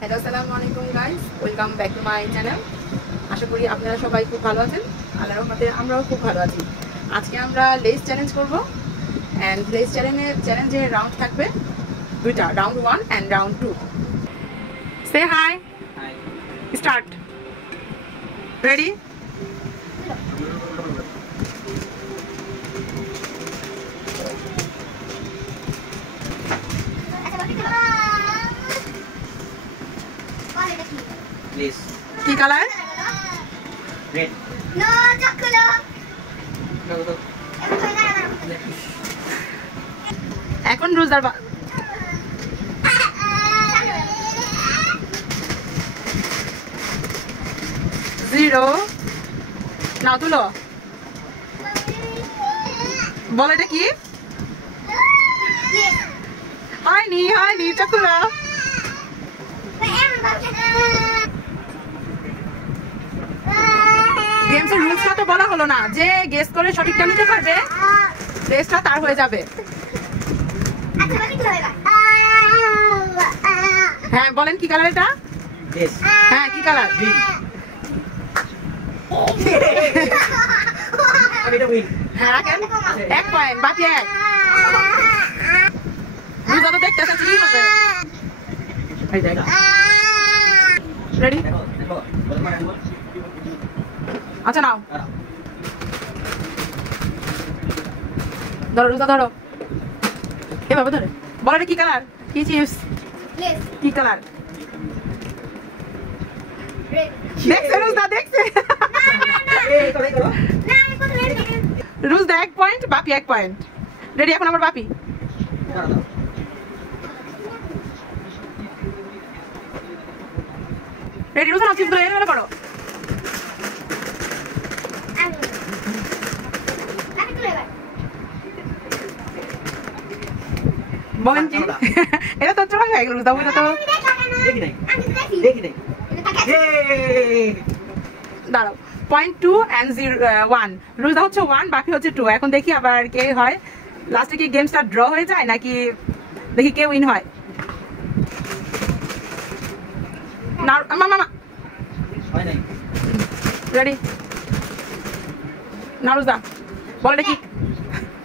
Hello, আসসালামু আলাইকুম guys, welcome back to my channel. আশা করি আপনারা সবাই খুব ভালো আছেন। আল্লাহর রহমতে আমরাও খুব ভালো আছি। আজকে আমরা লেস চ্যালেঞ্জ করব অ্যান্ড লেস চ্যালেঞ্জের রাউন্ড থাকবে দুইটা, round 1 and round 2। Say hi, start, ready? কি কালার? রেড। No, chocolate. এখন রোজদার 0 নাও তুলো। বল এটা কি? হয়নি চকুলা। গেমসের রুলসটা তো বলা হলো না, যে গেস করে সঠিকটা নিতে পারবে রেসটা তার হয়ে যাবে। হ্যাঁ বলেন কি কালার এটা? হ্যাঁ কি কালার? হ্যাঁ রাখেন, 1 পয়েন্ট, বাকি 1। রোজা তো দেখতে চাচ্ছি হবে। রেডি? আচ্ছা নাও, ধরো রোজা ধরো, এভাবে ধরে বলো এটা কি কালার? কি চিপস? কি কালার? দেখছে রোজা, দেখছে। রোজা 1 পয়েন্ট, বাপি 1 পয়েন্ট। রেডি? এখন আমার বাপি। রেডি রোজা? চিপস ধরে এভাবে করো। বলেন কি? এটা তো চলে গেল রোজা, ওটা তো দেখি নাই। দাঁড়াও। 0.2 and 1, রোজা হচ্ছে 1, বাকি হচ্ছে 2। এখন দেখি আবার কে হয় লাস্টে, কি গেমসটা ড্র হয়ে যায় নাকি দেখি কে উইন হয়। না মামা রেডি? না রোজা বল এটা কি?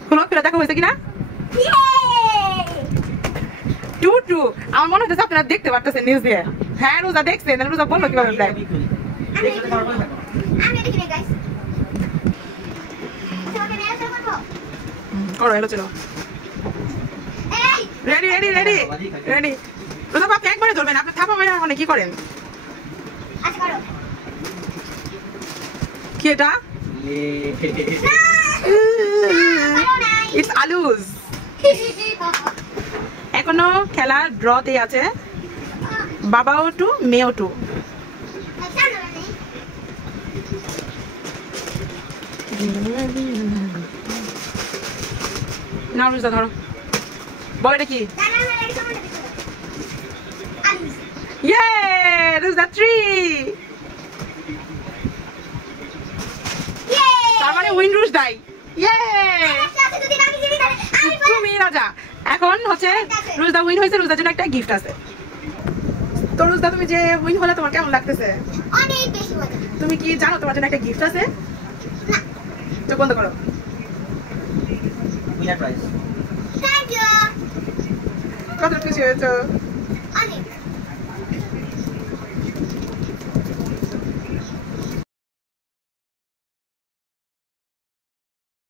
খুলো, খুলে দেখো হয়েছে কিনা। 2-2। আমার মনে হচ্ছে আপনারা দেখতে পারতেছেন নিউজ দিয়ে। হ্যাঁ রোজা দেখছেন, রোজা বললো কিভাবে করো। এলো চলো, রেডি রেডি রেডি রেডি। রোজা বাপ একবারে ধরবেন, আপনি থাপা মেরে মানে কি করেন? কি এটা? ইটস আলুজ। এখনো খেলা ড্রতে আছে, বাবাও 2, মেয়েও 2। না রোজা ধরো, বল এটা কি? ইয়ে রোজা 3। তার মানে উইন রোজদাই। ইয়ে তুমি রাজা। এখন হচ্ছে রোজদা উইন হয়েছে, রোজদার জন্য একটা গিফট আছে। তো রোজদা তুমি যে উইন হলে তোমার কেমন লাগতেছে? অনেক বেশি মজা। তুমি কি জানো তোমার জন্য একটা গিফট আছে? না। চোখ বন্ধ করো। Winner prize. Thank you. কত খুশি হয়েছো?